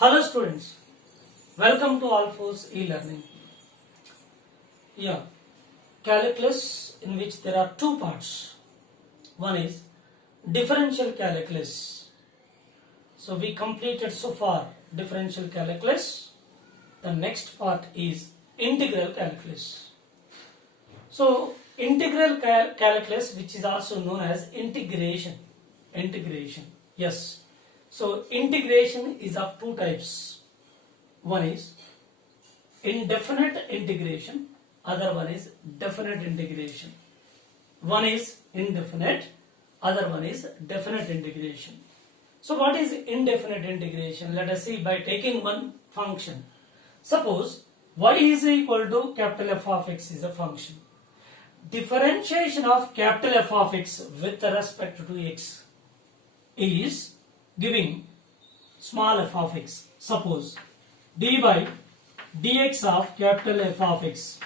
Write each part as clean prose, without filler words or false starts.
Hello students, welcome to Alphos e-learning. Calculus in which there are two parts. One is differential calculus. So we completed so far differential calculus. The next part is integral calculus. So integral calculus, which is also known as integration. Yes. So integration is of two types. One is indefinite integration, other one is definite integration. One is indefinite, other one is definite integration. So what is indefinite integration? Let us see by taking one function. Suppose y is equal to capital F of x is a function. Differentiation of capital F of x with respect to x is giving small f of x. Suppose d by dx of capital F of x,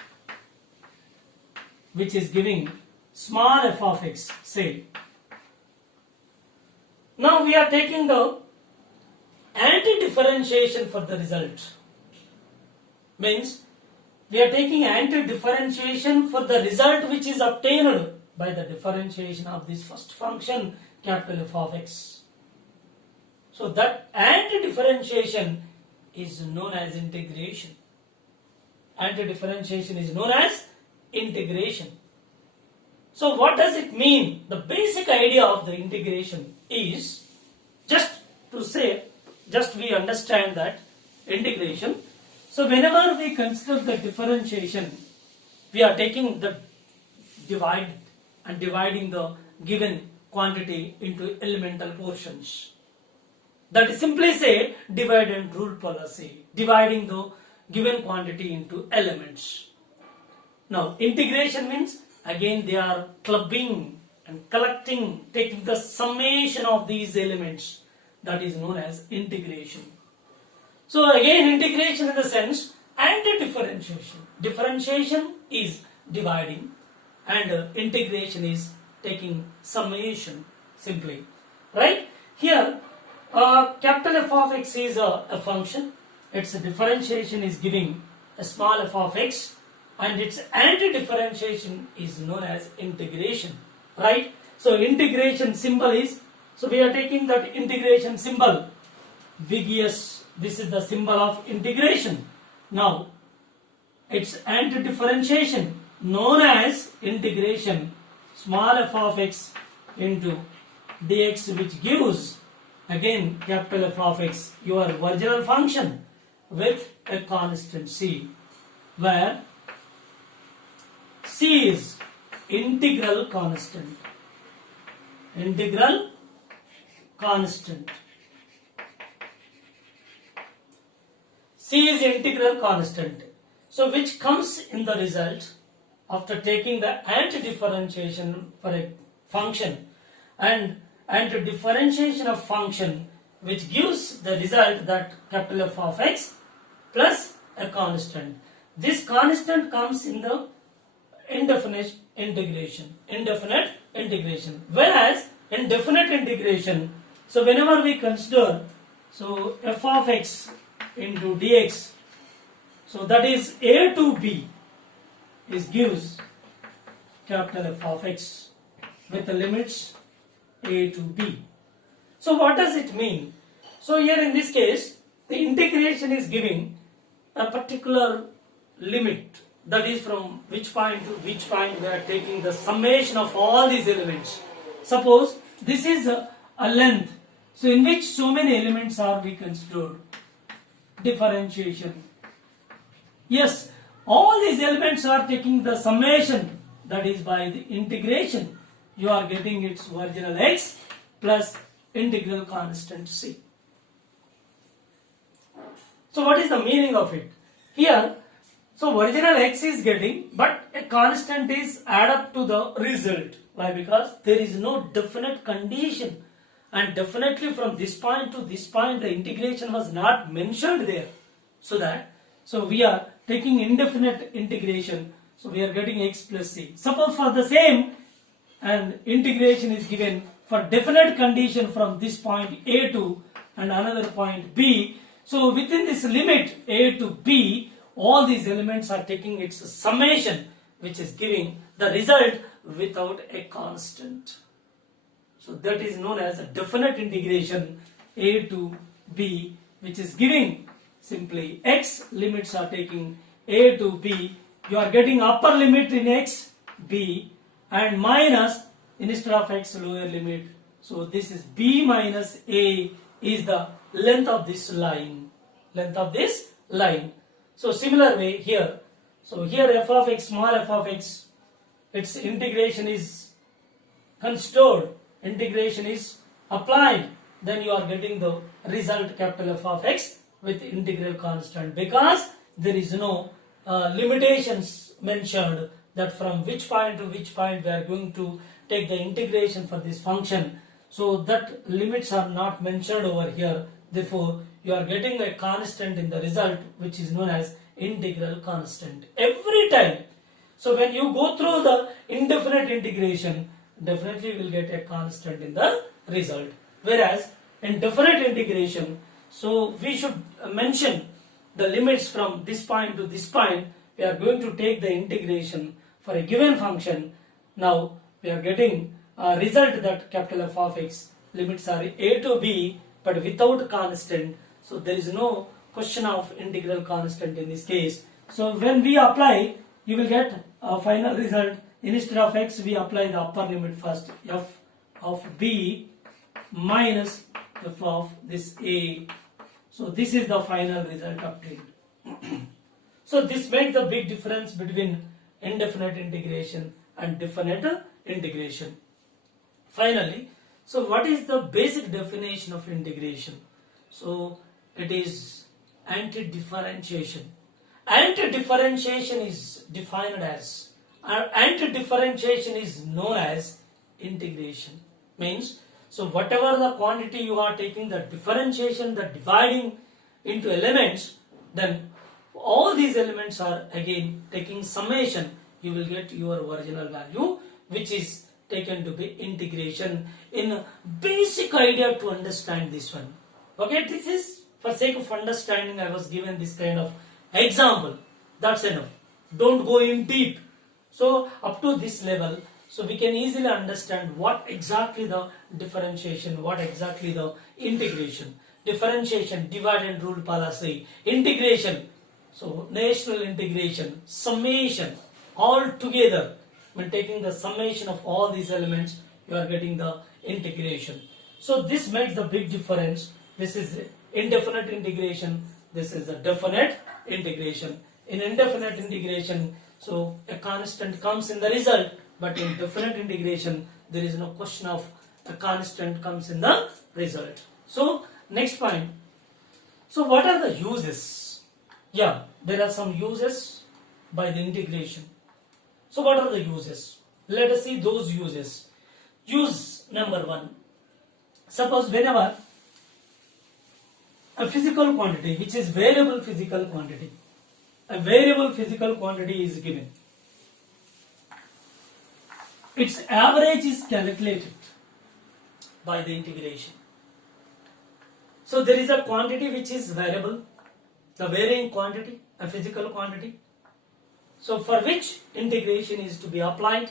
which is giving small f of x, say. Now we are taking the anti-differentiation for the result. Means we are taking anti-differentiation for the result which is obtained by the differentiation of this first function capital F of x. So that anti-differentiation is known as integration. Anti-differentiation is known as integration. So what does it mean? The basic idea of the integration is just we understand that integration. So whenever we consider the differentiation, we are taking the divide and dividing the given quantity into elemental portions. That is simply say divide and rule policy, dividing the given quantity into elements. Now integration means again they are clubbing and collecting, taking the summation of these elements. That is known as integration. So again integration in the sense anti-differentiation. Differentiation is dividing and integration is taking summation simply. Right? Here capital F of x is a function. Its differentiation is giving a small f of x and its anti-differentiation is known as integration. Right? So integration symbol is, so we are taking that integration symbol, big S, this is the symbol of integration. Now its anti-differentiation known as integration, small f of x into dx, which gives again capital F of x, your original function, with a constant c, where c is integral constant. Integral constant. C is integral constant. So which comes in the result after taking the anti-differentiation for a function and differentiation of function, which gives the result that capital F of x plus a constant. This constant comes in the indefinite integration. Whereas in definite integration, so whenever we consider, so f of x into dx, so that is a to b, is gives capital F of x with the limits a to b. So what does it mean? So here in this case, the integration is giving a particular limit, that is from which point to which point we are taking the summation of all these elements. Suppose this is a length, so in which so many elements are we considered. Differentiation. Yes, all these elements are taking the summation, that is by the integration you are getting its original x plus integral constant c. So what is the meaning of it? Here, so original x is getting, but a constant is add up to the result. Why? Because there is no definite condition, and definitely from this point to this point the integration was not mentioned there. So we are taking indefinite integration, so we are getting x plus c. Suppose for the same, and integration is given for definite condition from this point a to and another point b, So within this limit a to b, all these elements are taking its summation, which is giving the result without a constant. So that is known as a definite integration a to b, which is giving simply x limits are taking a to b. You are getting upper limit in x, b, and minus instead of x lower limit. So this is b minus a is the length of this line. Length of this line. So similar way here. So here f of x, small f of x, its integration is considered, integration is applied, then you are getting the result capital F of x with integral constant, because there is no limitations mentioned that from which point to which point we are going to take the integration for this function. So that limits are not mentioned over here. Therefore, you are getting a constant in the result, which is known as integral constant every time. So when you go through the indefinite integration, definitely you will get a constant in the result. Whereas in definite integration, so we should mention the limits from this point to this point. We are going to take the integration for a given function. Now we are getting a result that capital F of x limits are a to b, but without constant. So there is no question of integral constant in this case. So when we apply, you will get a final result. Instead of x, we apply the upper limit first, f of b minus f of this a. So this is the final result obtained. So this makes the big difference between indefinite integration and definite integration. Finally, so what is the basic definition of integration? So it is anti-differentiation. Anti-differentiation is defined as, anti-differentiation is known as integration. Means, so whatever the quantity you are taking, the differentiation, the dividing into elements, then all these elements are again taking summation, you will get your original value, which is taken to be integration. In basic idea to understand this one. Okay, this is for sake of understanding, I was given this kind of example. That's enough. Don't go in deep. So up to this level, so we can easily understand what exactly the differentiation, what exactly the integration. Differentiation, divide and rule policy. Integration, so national integration, summation, all together. When taking the summation of all these elements, you are getting the integration. So this makes the big difference. This is indefinite integration. This is a definite integration. In indefinite integration, so a constant comes in the result, but in definite integration, there is no question of a constant comes in the result. So next point. So what are the uses? Yeah, there are some uses by the integration. So what are the uses? Let us see those uses. Use number one. Suppose whenever a physical quantity, which is variable physical quantity, a variable physical quantity is given, its average is calculated by the integration. So there is a quantity which is variable, the varying quantity, a physical quantity. So for which integration is to be applied,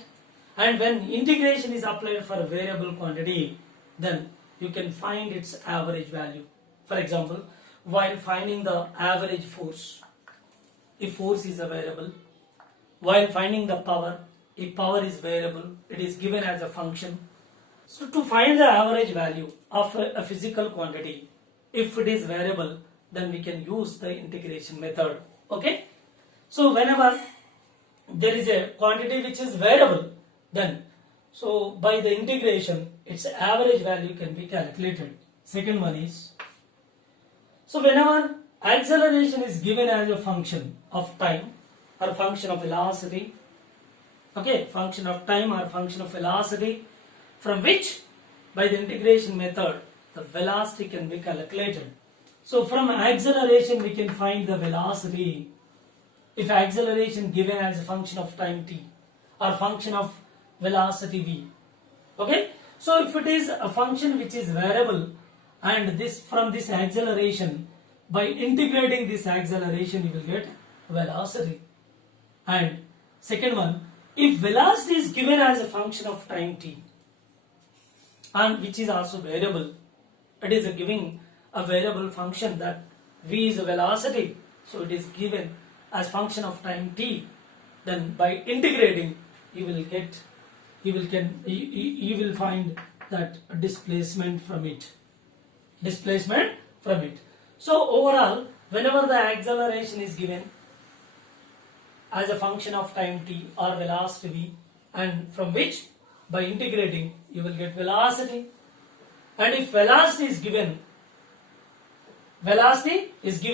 and when integration is applied for a variable quantity, then you can find its average value. For example, while finding the average force, if force is a variable, while finding the power, if power is variable, it is given as a function. So to find the average value of a physical quantity, if it is variable, then we can use the integration method. Okay? So whenever there is a quantity which is variable, then so by the integration, its average value can be calculated. Second one is, so whenever acceleration is given as a function of time or function of velocity, okay, function of time or function of velocity, from which by the integration method the velocity can be calculated. So from acceleration we can find the velocity. If acceleration given as a function of time t or function of velocity v, okay, so if it is a function which is variable and this from this acceleration, by integrating this acceleration, you will get velocity. And second one, if velocity is given as a function of time t, and which is also variable, it is giving a variable function that v is a velocity, so it is given as function of time t, then by integrating you will find that displacement from it. So overall, whenever the acceleration is given as a function of time t or velocity v, and from which by integrating you will get velocity. And if velocity is given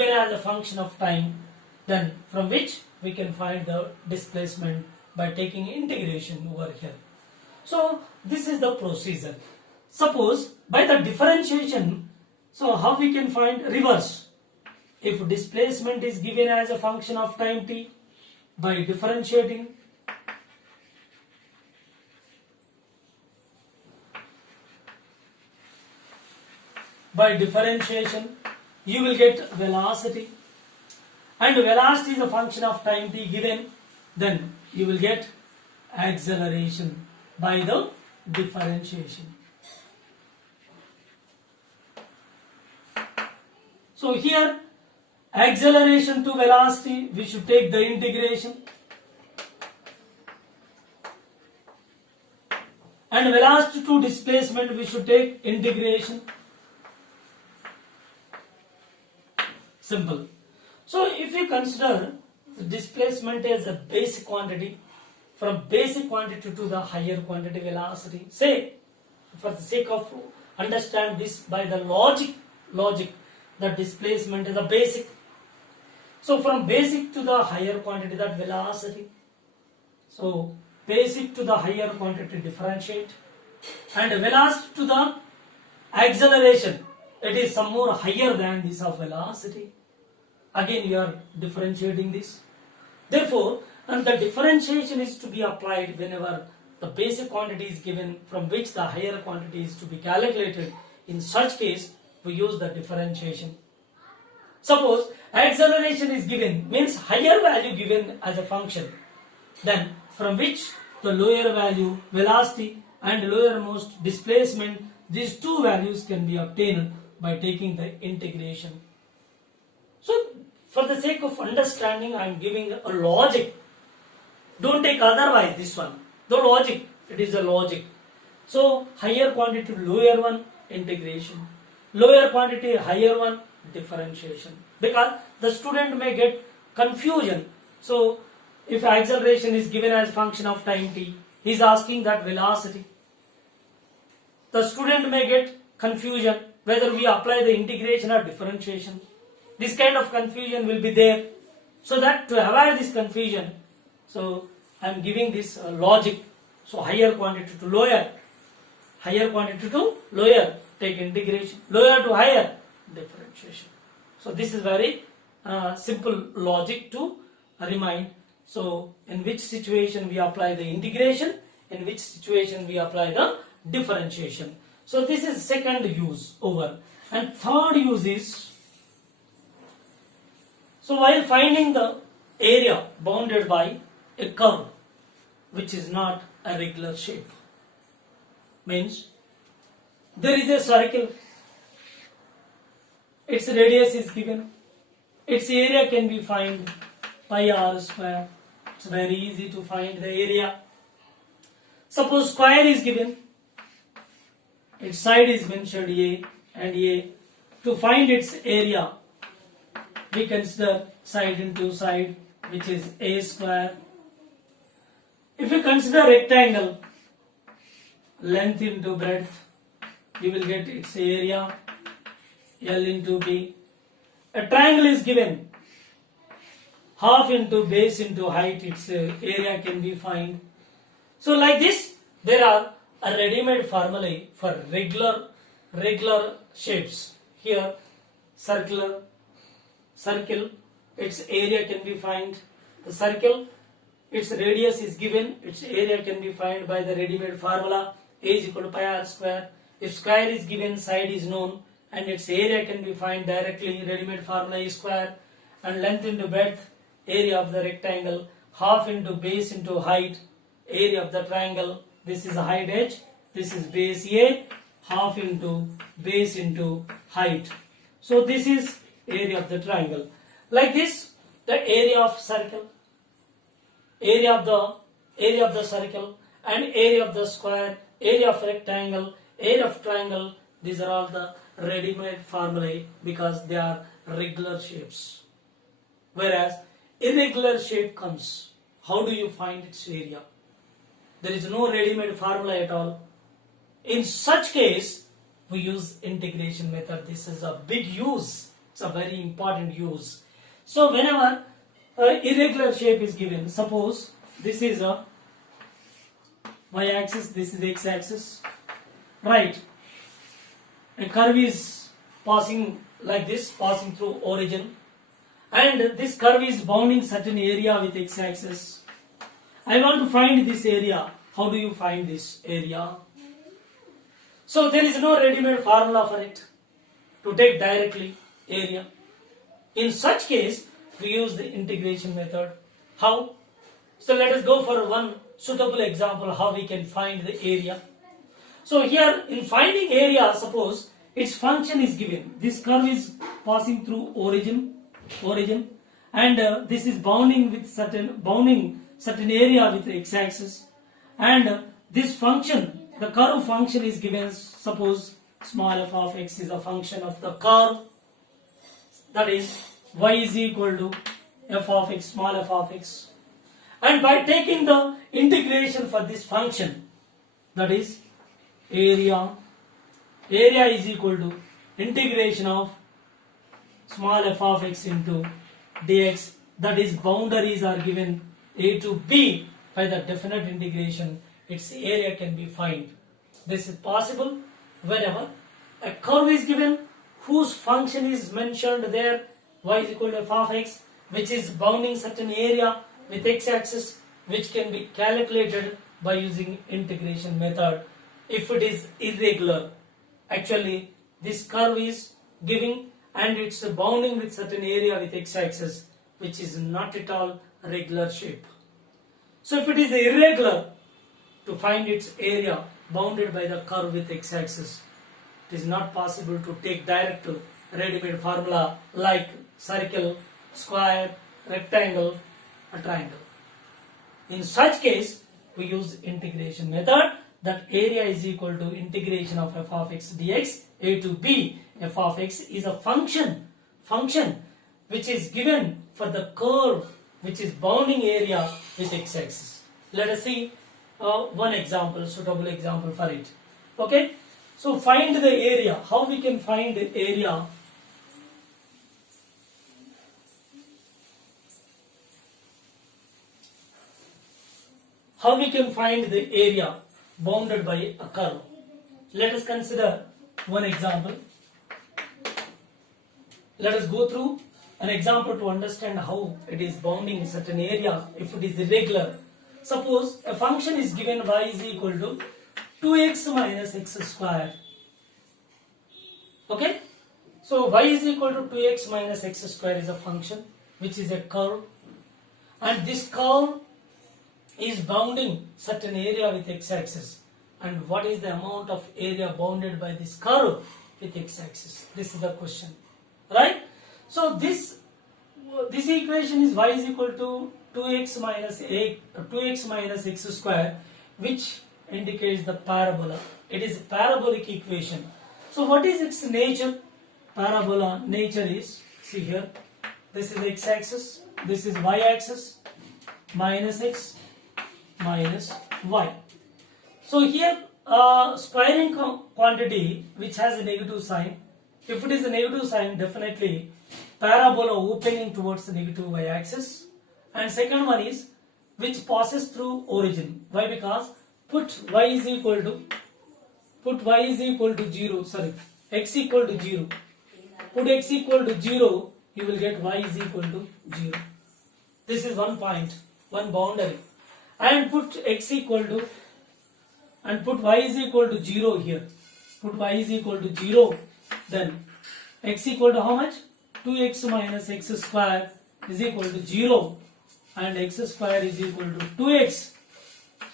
as a function of time, then from which we can find the displacement by taking integration over here. So this is the procedure. Suppose by the differentiation, so how we can find reverse? If displacement is given as a function of time t, by differentiating, you will get velocity, and velocity is a function of time t given, then you will get acceleration by the differentiation. So here acceleration to velocity, we should take the integration, and velocity to displacement, we should take integration. Simple. So if you consider the displacement as a basic quantity, from basic quantity to the higher quantity velocity, say for the sake of understand this by the logic, the displacement is a basic. So from basic to the higher quantity, that velocity. So basic to the higher quantity differentiate, and velocity to the acceleration, it is some more higher than this of velocity. Again you are differentiating this. Therefore, and the differentiation is to be applied whenever the basic quantity is given from which the higher quantity is to be calculated. In such case, we use the differentiation. Suppose acceleration is given, means higher value given as a function, then from which the lower value velocity and lowermost displacement, these two values can be obtained by taking the integration. So for the sake of understanding, I am giving a logic. Don't take otherwise this one. The logic, it is a logic. So higher quantity to lower one, integration. Lower quantity, higher one, differentiation. Because the student may get confusion. So if acceleration is given as function of time t, he is asking that velocity. The student may get confusion whether we apply the integration or differentiation. This kind of confusion will be there. So that to avoid this confusion, so I am giving this logic. So higher quantity to lower, take integration, lower to higher, differentiation. So this is very simple logic to remind. So in which situation we apply the integration, in which situation we apply the differentiation. So this is second use over. And third use is, so while finding the area bounded by a curve which is not a regular shape, means there is a circle, its radius is given, its area can be found pi r square. It's very easy to find the area. Suppose square is given, its side is mentioned a and a. To find its area, we consider side into side, which is a square. If you consider rectangle, length into breadth, you will get its area, L into B. A triangle is given, half into base into height, its area can be found. So like this, there are a ready-made formulae for regular shapes. Here, circle, its area can be found. The circle, its radius is given, its area can be found by the ready-made formula, a is equal to pi r square. If square is given, side is known, and its area can be found directly. Ready-made formula is square and length into breadth, area of the rectangle, half into base into height, area of the triangle. This is a height h, this is base a, half into base into height. So this is area of the triangle. Like this, the area of circle, area of the circle, and area of the square, area of rectangle, area of triangle. These are all the ready-made formulae because they are regular shapes. Whereas irregular shape comes, how do you find its area? There is no ready-made formula at all. In such case, we use integration method. This is a big use. It's a very important use. So whenever irregular shape is given, suppose this is a y-axis, this is x-axis, right? A curve is passing like this, passing through origin, and this curve is bounding certain area with x-axis. I want to find this area. How do you find this area? So there is no ready-made formula for it to take directly area. In such case, we use the integration method. How? So let us go for one suitable example how we can find the area. So here in finding area, suppose its function is given. This curve is passing through origin, and this is bounding certain area with x-axis, and this function, the curve function is given. Suppose small f of x is a function of the curve, that is y is equal to f of x, small f of x, and by taking the integration for this function, that is area is equal to integration of small f of x into dx, that is boundaries are given a to b. By the definite integration, its area can be found. This is possible whenever a curve is given whose function is mentioned there, y is equal to f of x, which is bounding certain area with x-axis, which can be calculated by using integration method. If it is irregular, actually this curve is giving and it's bounding with certain area with x-axis, which is not at all regular shape. So if it is irregular, to find its area bounded by the curve with x-axis, it is not possible to take direct ready-made formula like circle, square, rectangle, a triangle. In such case, we use integration method, that area is equal to integration of f of x dx, a to b. F of x is a function which is given for the curve which is bounding area with x-axis. Let us see one example, suitable example for it. Okay, so find the area. How we can find the area? How we can find the area bounded by a curve? Let us consider one example. Let us go through an example to understand how it is bounding certain area if it is irregular. Suppose a function is given y is equal to 2x minus x square. Okay? So y is equal to 2x minus x square is a function which is a curve, and this curve is bounding certain area with x-axis. And what is the amount of area bounded by this curve with x-axis? This is the question, right? So this equation is y is equal to 2x minus x square, which indicates the parabola. It is a parabolic equation. So what is its nature? Parabola nature is, see here, this is x-axis, this is y-axis, minus x minus y. So here squaring quantity which has a negative sign, if it is a negative sign, definitely parabola opening towards the negative y-axis. And second one is which passes through origin. Why? Because put y is equal to 0, sorry, x equal to 0. Put x equal to 0, you will get y is equal to 0. This is one point, one boundary. And put x equal to, and put y is equal to 0 here. Put y is equal to 0, then x equal to how much? 2x minus x square is equal to 0 and x square is equal to 2x.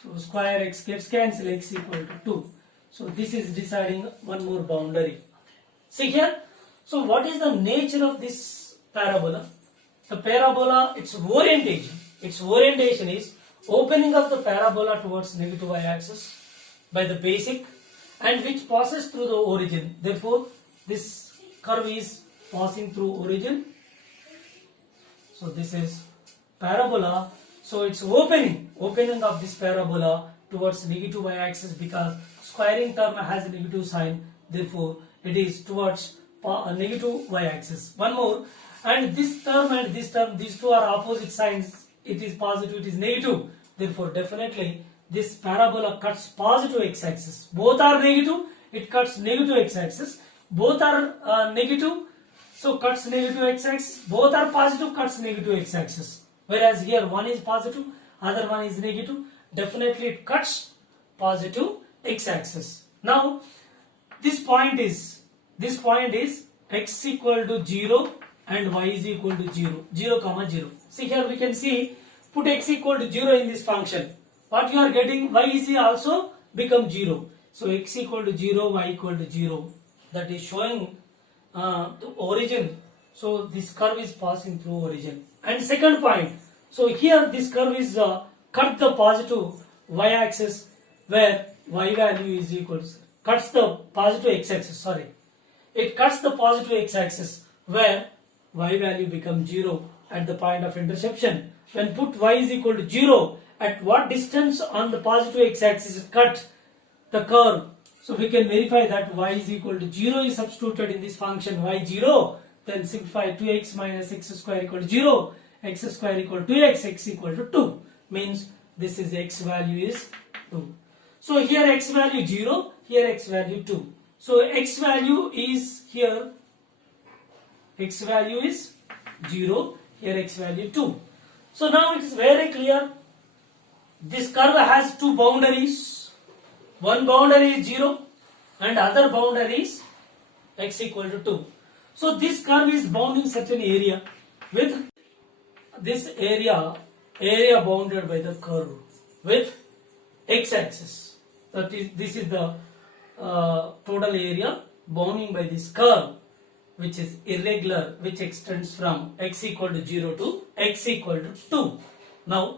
So square x gets cancelled, x equal to 2. So this is deciding one more boundary. See here, so what is the nature of this parabola? The parabola, its orientation is opening of the parabola towards negative y-axis by the basic and which passes through the origin. Therefore, this curve is passing through origin. So this is parabola. So it's opening of this parabola towards negative y-axis because squaring term has a negative sign. Therefore, it is towards negative y-axis. One more, and this term, these two are opposite signs. It is positive, it is negative. Therefore, definitely this parabola cuts positive x-axis. Both are negative, it cuts negative x-axis. Both are negative, so cuts negative x-axis. Both are positive, cuts negative x-axis. Whereas here one is positive, other one is negative. Definitely it cuts positive x-axis. Now this point is x equal to 0 and y is equal to 0, 0 comma 0. See here we can see, put x equal to 0 in this function. What you are getting, y is also become 0. So x equal to 0, y equal to 0. That is showing the origin. So this curve is passing through origin. And second point, so here this curve is cut the positive y-axis where y value is equal to, cuts the positive x-axis, sorry. It cuts the positive x-axis where y value becomes 0 at the point of intersection. When put y is equal to 0, at what distance on the positive x-axis it cut the curve? So we can verify that y is equal to 0 is substituted in this function y0. Then simplify 2x minus x square equal to 0, x square equal to 2x, x equal to 2. Means this is x value is 2. So here x value 0, here x value 2. So x value is here, x value is 0, here x value 2. So now it is very clear. This curve has two boundaries. One boundary is 0 and other boundary is x equal to 2. So this curve is bounding certain area with this area bounded by the curve with x-axis. That is, this is the total area bounding by this curve which is irregular, which extends from x equal to 0 to x equal to 2. Now,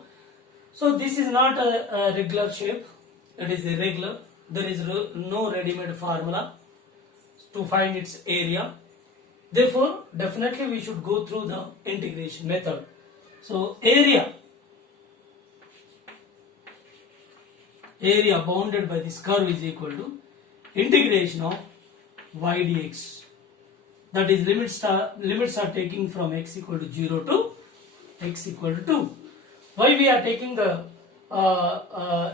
so this is not a regular shape, it is irregular. There is no ready-made formula to find its area. Therefore, definitely we should go through the integration method. So, area bounded by this curve is equal to integration of y dx. That is limits are taking from x equal to 0 to x equal to 2. Why we are taking the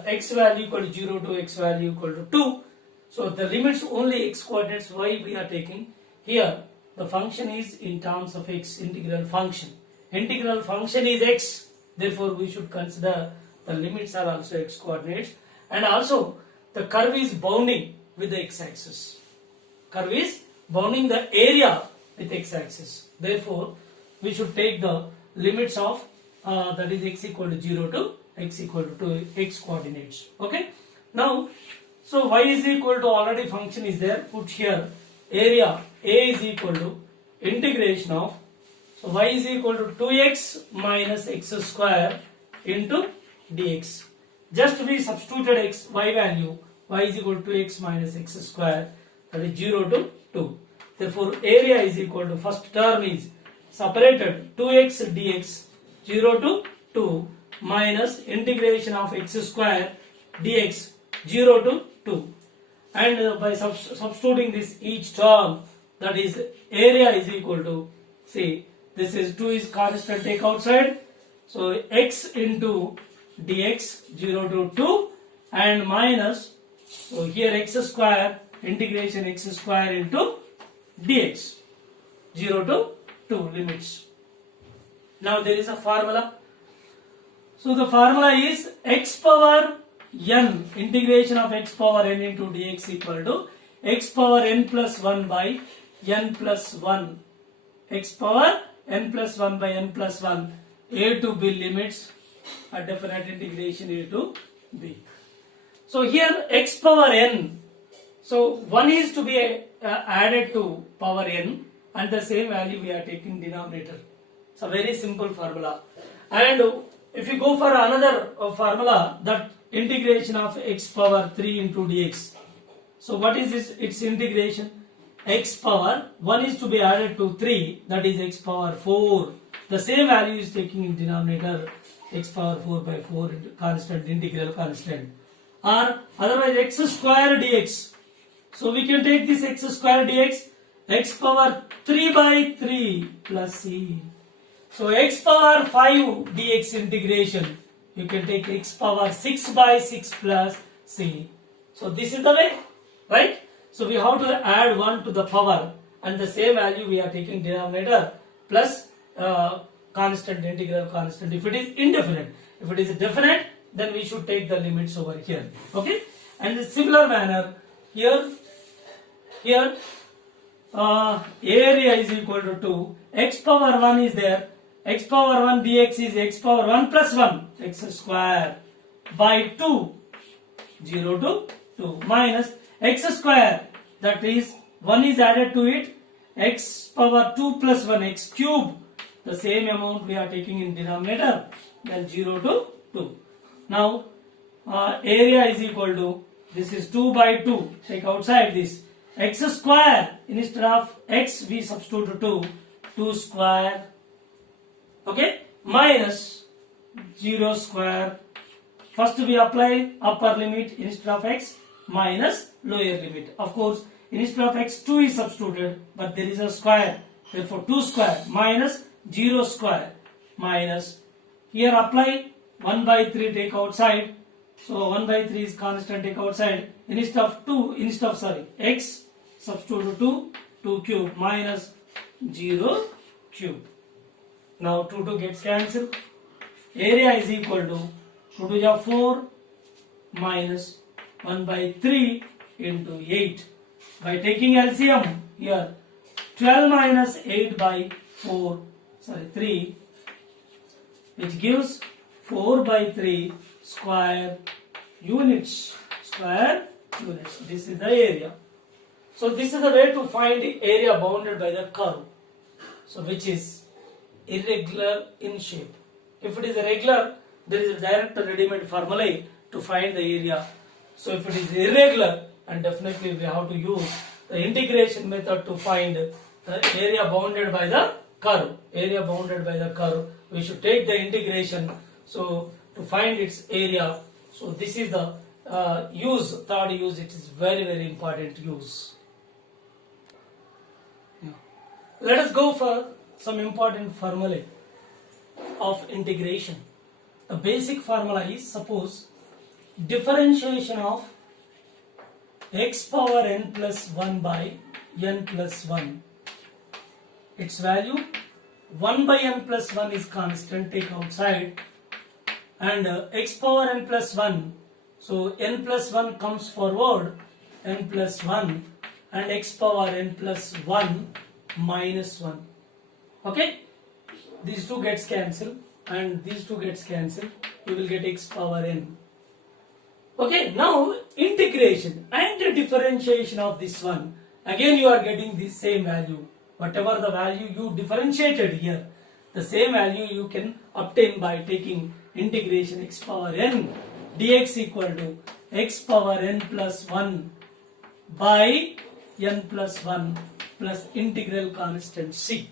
x value equal to 0 to x value equal to 2? So the limits only x coordinates. Why we are taking here? The function is in terms of x, integral function. Integral function is x. Therefore, we should consider the limits are also x coordinates, and also the curve is bounding with the x-axis. Curve is bounding the area with x-axis. Therefore, we should take the limits of that is x equal to 0 to x equal to 2 x coordinates. Okay. Now, so y is equal to already function is there. Put here area a is equal to integration of, so y is equal to 2x minus x square into dx. Just we substituted x y value, y is equal to 2x minus x square, that is 0 to 2. Therefore, area is equal to, first term is separated 2x dx 0 to 2 minus integration of x square dx 0 to 2. And by substituting this each term, that is area is equal to, see, this is 2 is constant, take outside. So x into dx 0 to 2 and minus, so here x square integration x square into dx 0 to 2 limits. Now there is a formula. So the formula is x power n, integration of x power n into dx equal to x power n plus 1 by n plus 1. X power n plus 1 by n plus 1. A to b limits a definite integration a to b. So here x power n. So 1 is to be added to power n and the same value we are taking denominator. It's a very simple formula. And if you go for another formula, that integration of x power 3 into dx. So what is this? Its integration. X power 1 is to be added to 3, that is x power 4. The same value is taking in denominator, x power 4 by 4 constant, integral constant. Or otherwise x square dx. So we can take this x square dx, x power 3 by 3 plus c. So x power 5 dx integration, you can take x power 6 by 6 plus c. So this is the way, right? So we have to add 1 to the power and the same value we are taking denominator plus constant, integral constant if it is indefinite. If it is definite, then we should take the limits over here. Okay? And in similar manner, here area is equal to 2. X power 1 is there. X power 1 dx is x power 1 plus 1, x square by 2, 0 to 2, minus x square, that is 1 is added to it, x power 2 plus 1, x cube, the same amount we are taking in denominator, then 0 to 2. Now area is equal to, this is 2 by 2, take outside this, x square, instead of x we substitute 2 square, okay, minus 0 square. First we apply upper limit instead of x minus lower limit. Of course, instead of x 2 is substituted, but there is a square, therefore 2 square minus 0 square minus, here apply 1 by 3 take outside, so 1 by 3 is constant, take outside, instead of x substitute 2 cube minus 0 cube. Now 2 gets cancelled. Area is equal to 2 to the 4 minus 1 by 3 into 8. By taking LCM here, 12 minus 8 by 3, which gives 4 by 3 square units. This is the area. So this is the way to find the area bounded by the curve. So which is irregular in shape. If it is irregular, there is a direct ready-made formula to find the area. So if it is irregular, and definitely we have to use the integration method to find the area bounded by the curve. Area bounded by the curve, we should take the integration. So to find its area, so this is the third use. It is very, very important use. Let us go for some important formula of integration. The basic formula is, suppose differentiation of x power n plus 1 by n plus 1. Its value 1 by n plus 1 is constant, take outside, and x power n plus 1, so n plus 1 comes forward, n plus 1, and x power n plus 1 minus 1. Okay, these two gets cancelled and these two gets cancelled, you will get x power n. Okay, now integration and differentiation of this one, again you are getting the same value. Whatever the value you differentiated here, the same value you can obtain by taking integration x power n dx equal to x power n plus 1 by n plus 1 plus integral constant c.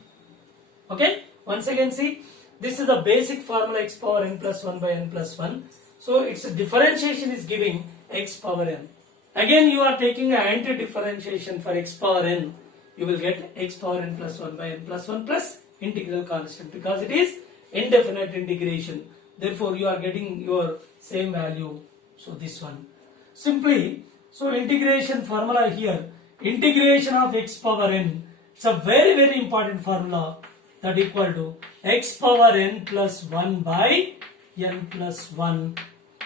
Okay, once again see, this is the basic formula x power n plus 1 by n plus 1. So its differentiation is giving x power n. Again you are taking an anti-differentiation for x power n. You will get x power n plus 1 by n plus 1 plus integral constant, because it is indefinite integration. Therefore you are getting your same value. So this one. Simply, so integration formula here, integration of x power n, it's a very, very important formula, that equal to x power n plus 1 by n plus 1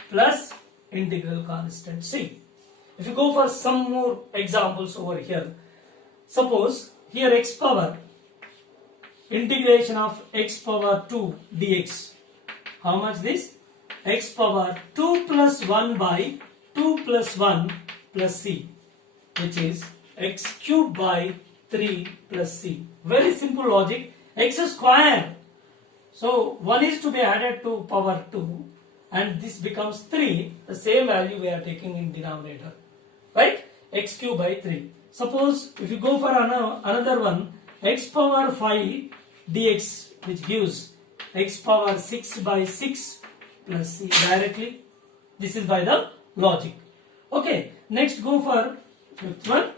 plus integral constant c. If you go for some more examples over here, suppose here x power integration of x power 2 dx. How much this? X power 2 plus 1 by 2 plus 1 plus c, which is x cube by 3 plus c. Very simple logic. X square. So 1 is to be added to power 2 and this becomes 3. The same value we are taking in denominator. Right? X cube by 3. Suppose if you go for another one, x power 5 dx, which gives x power 6 by 6 plus c directly. This is by the logic. Okay, next go for fifth one,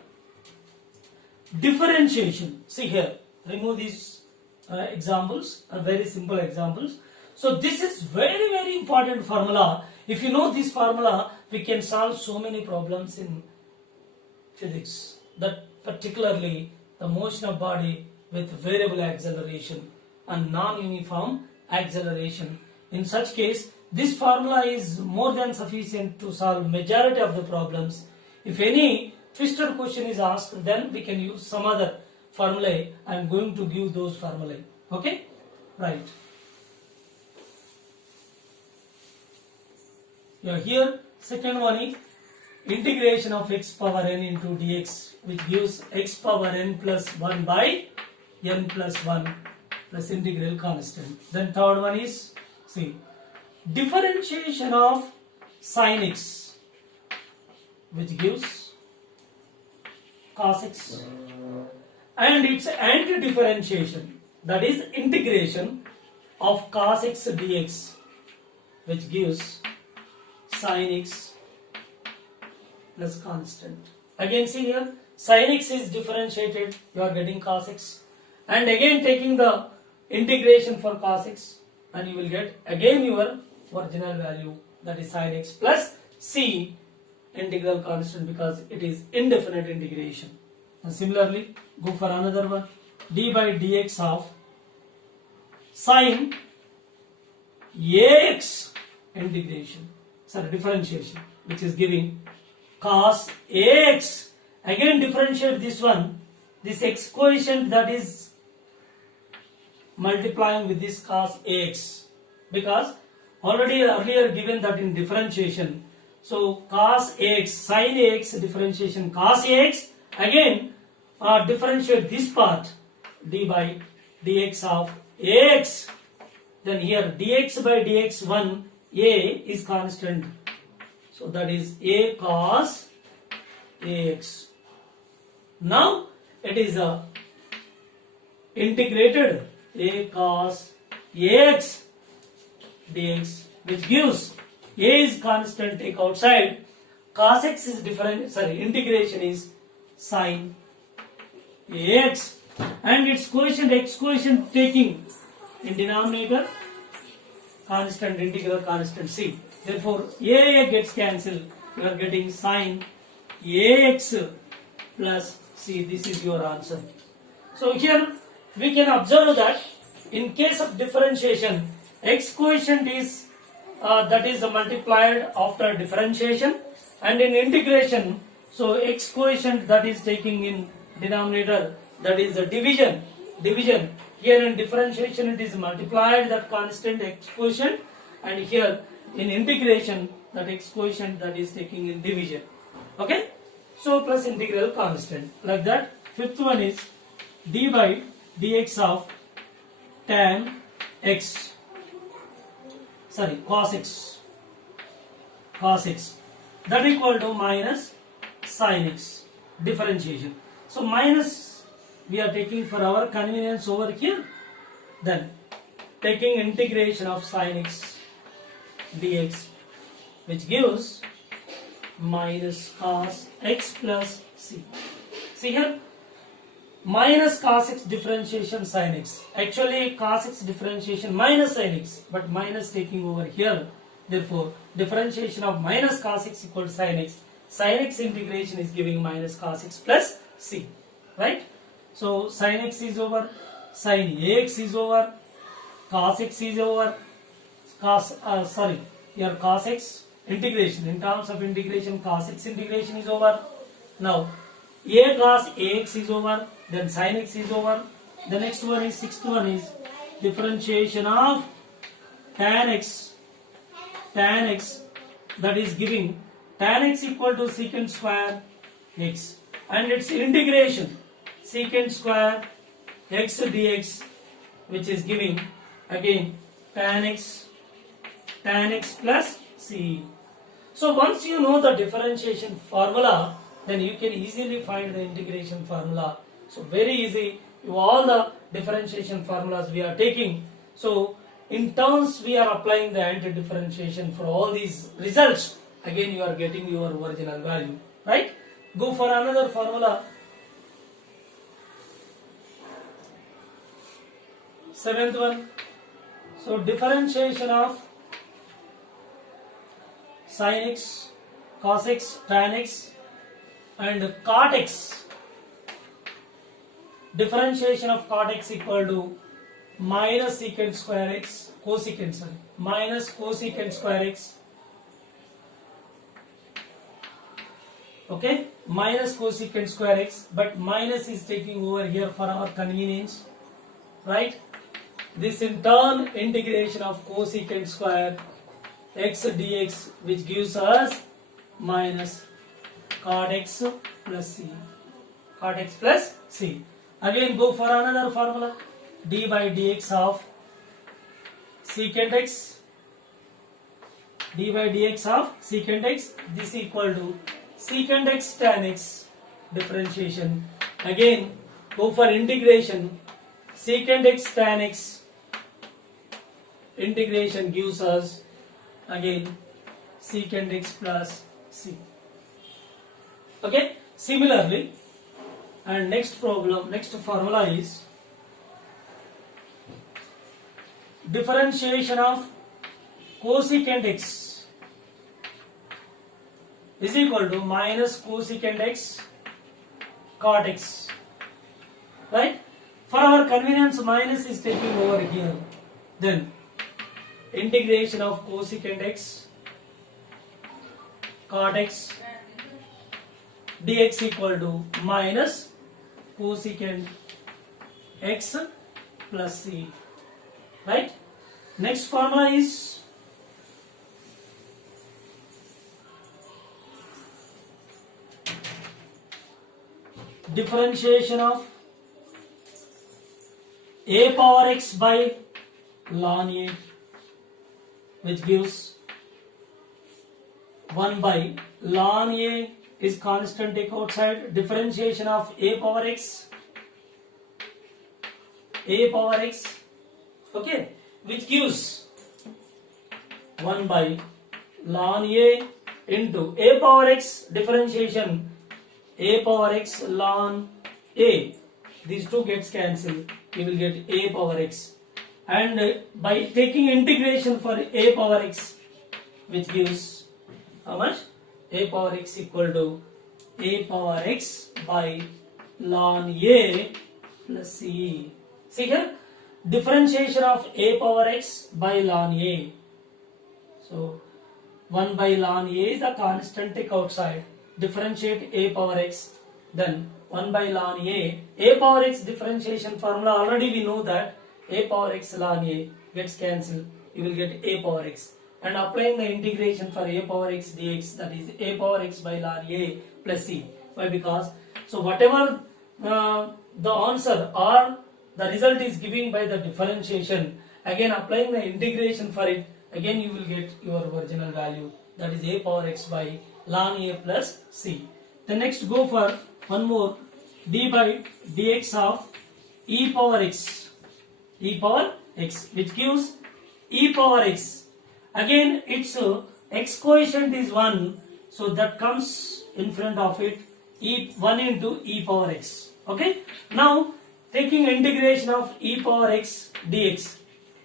differentiation. See here, remove these examples, very simple examples. So this is very, very important formula. If you know this formula, we can solve so many problems in physics, that particularly the motion of body with variable acceleration and non-uniform acceleration. In such case, this formula is more than sufficient to solve majority of the problems. If any twisted question is asked, then we can use some other formulae. I am going to give those formulae. Okay? Right. Yeah, here second one is integration of x power n into dx, which gives x power n plus 1 by n plus 1 plus integral constant. Then third one is, see, differentiation of sin x, which gives cos x, and its anti-differentiation, that is integration of cos x dx, which gives sin x plus constant. Again see here, sin x is differentiated, you are getting cos x, and again taking the integration for cos x, and you will get again your original value, that is sin x plus c integral constant, because it is indefinite integration. And similarly go for another one, d by dx of sin ax integration, sorry, differentiation, which is giving cos ax. Again differentiate this one, this x coefficient that is multiplying with this cos ax, because already earlier given that in differentiation. So cos ax, sin ax differentiation cos ax, again differentiate this part, d by dx of ax. Then here dx by dx 1, a is constant, so that is a cos ax. Now it is a integrated a cos ax dx, which gives a is constant, take outside, cos x is different, sorry, integration is sin ax, and its coefficient x coefficient taking in denominator constant, integral constant c. Therefore a gets cancelled, you are getting sin ax plus c. This is your answer. So here we can observe that in case of differentiation, x coefficient is that is multiplied after differentiation, and in integration, so x coefficient that is taking in denominator, that is the division. Here in differentiation it is multiplied, that constant x coefficient, and here in integration that x coefficient that is taking in division. Okay, so plus integral constant, like that. Fifth one is d by dx of tan x, sorry, cos x, that equal to minus sin x, differentiation. So minus we are taking for our convenience over here, then taking integration of sin x dx, which gives minus cos x plus c. See here, minus cos x differentiation sin x, actually cos x differentiation minus sin x, but minus taking over here, therefore differentiation of minus cos x equals sin x integration is giving minus cos x plus c, right? So sin x is over, sin ax is over, cos x is over, cos x integration. In terms of integration, cos x integration is over. Now a cos ax is over, then sin x is over. The next one is, sixth one is differentiation of tan x, that is giving tan x equal to secant square x, and its integration secant square x dx, which is giving again tan x plus c. So once you know the differentiation formula, then you can easily find the integration formula. So very easy, all the differentiation formulas we are taking. So in terms we are applying the anti-differentiation for all these results. Again you are getting your original value, right? Go for another formula. Seventh one. So differentiation of sin x, cos x, tan x and cot x. Differentiation of cot x equal to minus secant square x, minus cosecant square x. Okay, minus cosecant square x, but minus is taking over here for our convenience, right? This in turn integration of cosecant square x dx, which gives us minus cot x plus c. Again go for another formula, d by dx of secant x, this equal to secant x tan x. Differentiation, again go for integration, secant x tan x, integration gives us again secant x plus c. Okay, similarly, and next formula is differentiation of cosecant x is equal to minus cosecant x cot x, right? For our convenience, minus is taking over here. Then integration of cosecant x cot x dx equal to minus cosecant x plus c, right? Next formula is differentiation of a power x by ln a, which gives 1 by ln a is constant, take outside. Differentiation of a power x, okay, which gives 1 by ln a into a power x, differentiation a power x ln a, these two gets cancelled, you will get a power x, and by taking integration for a power x, which gives how much? A power x equal to a power x by ln a plus c. See here, differentiation of a power x by ln a. So 1 by ln a is the constant, take outside. Differentiate a power x, then 1 by ln a power x differentiation formula already we know that a power x ln a gets cancelled, you will get a power x. And applying the integration for a power x dx, that is a power x by ln a plus c. Why? Because so whatever the answer or the result is given by the differentiation, again applying the integration for it, again you will get your original value, that is a power x by ln a plus c. Then next go for one more, d by dx of e power x, which gives e power x. Again its x coefficient is 1, so that comes in front of it, 1 into e power x. Okay, now taking integration of e power x dx,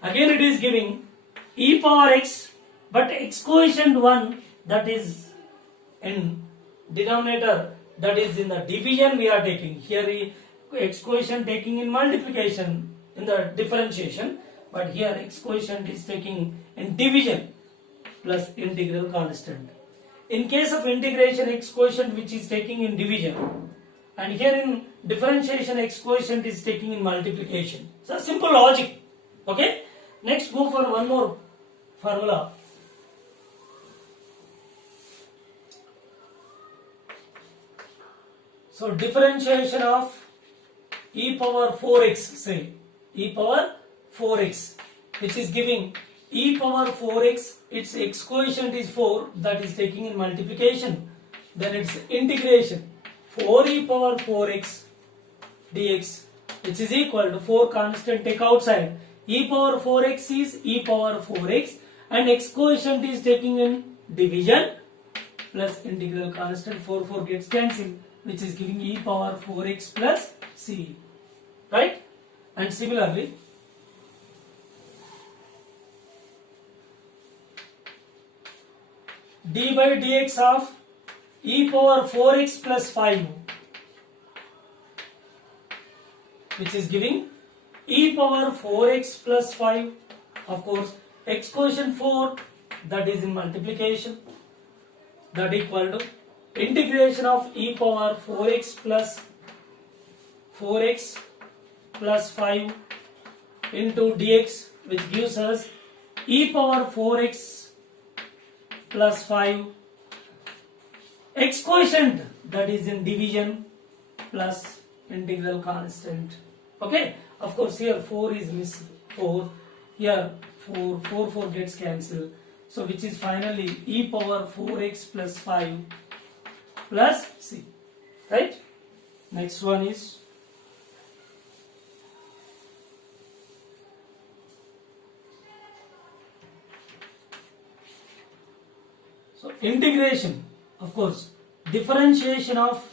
again it is giving e power x, but x coefficient 1, that is in denominator, that is in the division we are taking. Here x coefficient taking in multiplication in the differentiation, but here x coefficient is taking in division. plus integral constant. In case of integration, x quotient which is taking in division, and here in differentiation x quotient is taking in multiplication. So simple logic. Okay. Next go for one more formula. So differentiation of e power 4x, say e power 4x, which is giving e power 4x, its x quotient is 4, that is taking in multiplication, then its integration 4 e power 4x dx, which is equal to 4 constant take outside, e power 4x is e power 4x and x quotient is taking in division plus integral constant, 4 gets cancelled, which is giving e power 4x plus c, right? And similarly d by dx of e power 4x plus 5, which is giving e power 4x plus 5, of course x quotient 4, that is in multiplication, that equal to integration of e power 4x plus 5 into dx, which gives us e power 4x plus 5, x quotient that is in division plus integral constant. Okay, of course here 4 is missed, 4 here, 4 gets cancelled, so which is finally e power 4x plus 5 plus c, right? Next one is so integration, of course differentiation of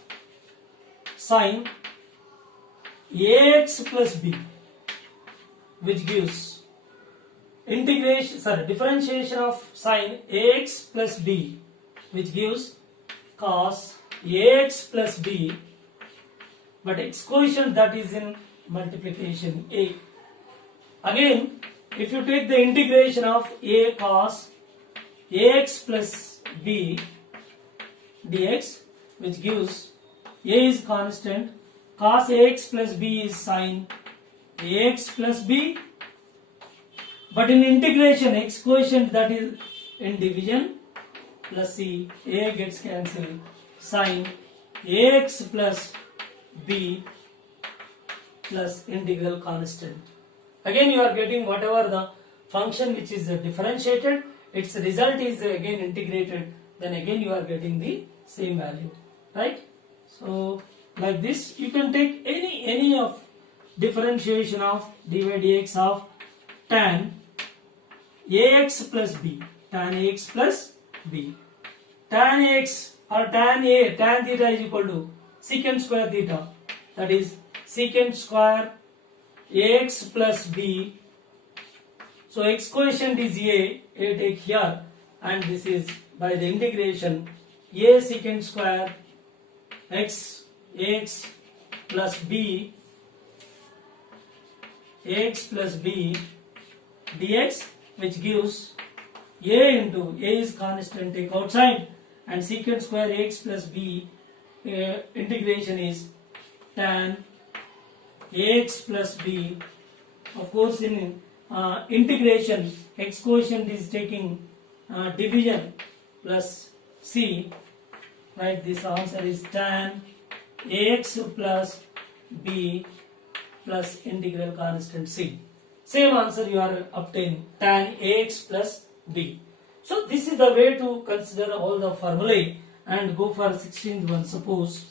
sine ax plus b, which gives differentiation of sine ax plus b, which gives cos ax plus b, but x quotient that is in multiplication a. Again, if you take the integration of a cos ax plus b dx, which gives a is constant, cos ax plus b is sine ax plus b, but in integration x quotient that is in division plus c, a gets cancelled, sine ax plus b plus integral constant. Again you are getting whatever the function which is differentiated, its result is again integrated, then again you are getting the same value, right? So like this you can take any of differentiation of dy dx of tan ax plus b, tan ax plus b, tan ax or tan theta is equal to secant square theta, that is secant square ax plus b. So x quotient is a take here, and this is by the integration a secant square x plus b ax plus b dx, which gives a into a is constant, take outside, and secant square ax plus b integration is tan ax plus b. Of course in integration x quotient is taking division plus c, right? This answer is tan ax plus b plus integral constant c. Same answer you are obtaining, tan ax plus b. So this is the way to consider all the formulae, and go for 16th one. Suppose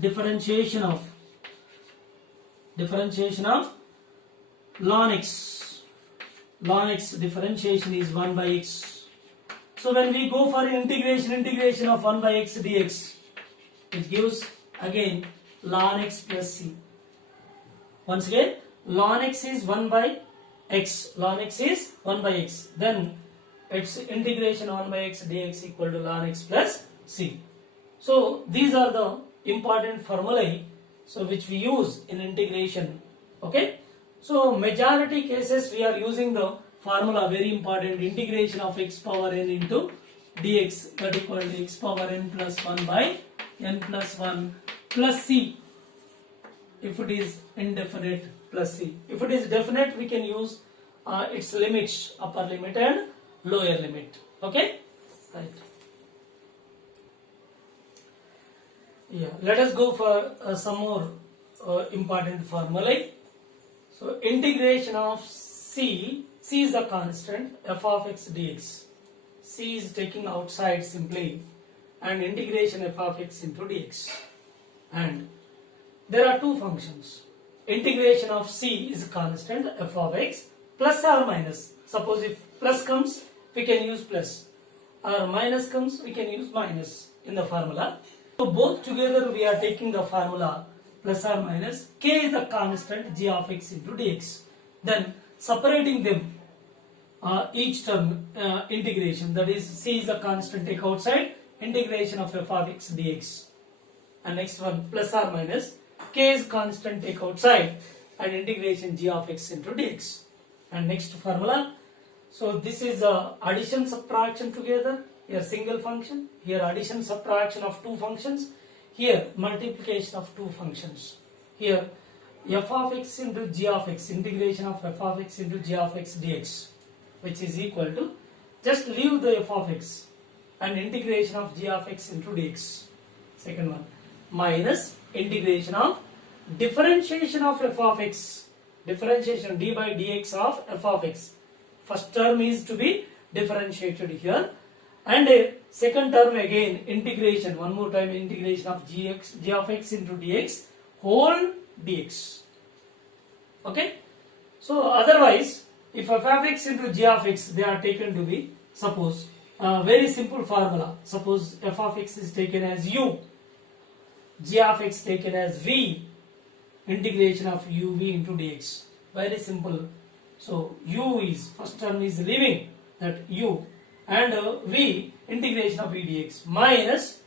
differentiation of ln x differentiation is 1 by x. So when we go for integration of 1 by x dx, it gives again ln x plus c. Once again ln x is 1 by x, then its integration 1 by x dx equal to ln x plus c. So these are the important formulae so which we use in integration. Okay, so majority cases we are using the formula very important, integration of x power n into dx, that equal to x power n plus 1 by n plus 1 plus c, if it is indefinite, plus c. If it is definite, we can use its limits, upper limit and lower limit. Okay, right. Yeah, let us go for some more important formulae. So integration of c is a constant, f of x dx. C is taking outside simply, and integration f of x into dx. And there are two functions. Integration of c is a constant, f of x, plus or minus. Suppose if plus comes, we can use plus, or minus comes, we can use minus in the formula. So both together we are taking the formula plus or minus. K is a constant, g of x into dx. Then separating them, each term integration, that is c is a constant, take outside, integration of f of x dx. And next one, plus or minus, k is constant, take outside, and integration g of x into dx. And next formula, so this is addition subtraction together, here single function, here addition subtraction of two functions, here multiplication of two functions, here f of x into g of x, integration of f of x into g of x dx, which is equal to, just leave the f of x and integration of g of x into dx. Second one, minus integration of differentiation of f of x, differentiation d by dx of f of x. First term is to be differentiated here, and second term again integration, one more time integration of g of x into dx whole dx. Okay, so otherwise if f of x into g of x, they are taken to be, suppose very simple formula, suppose f of x is taken as u, g of x taken as v, integration of uv into dx, very simple. So u is, first term is leaving that u, and v, integration of v dx, minus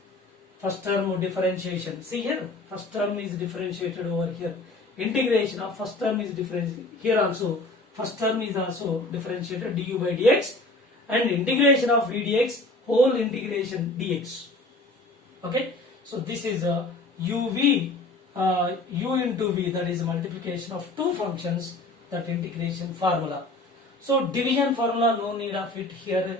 first term differentiation. See here, first term is differentiated over here, integration of first term is differentiated here also, first term is also differentiated, du by dx, and integration of v dx whole integration dx. Okay, so this is a uv, u into v, that is multiplication of two functions, that integration formula. So division formula, no need of it here.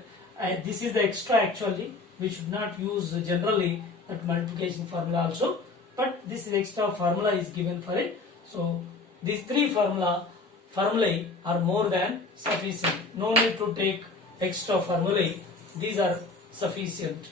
This is the extra actually, we should not use generally that multiplication formula also, but this is extra formula is given for it. So these three formulae are more than sufficient, no need to take extra formulae, these are sufficient.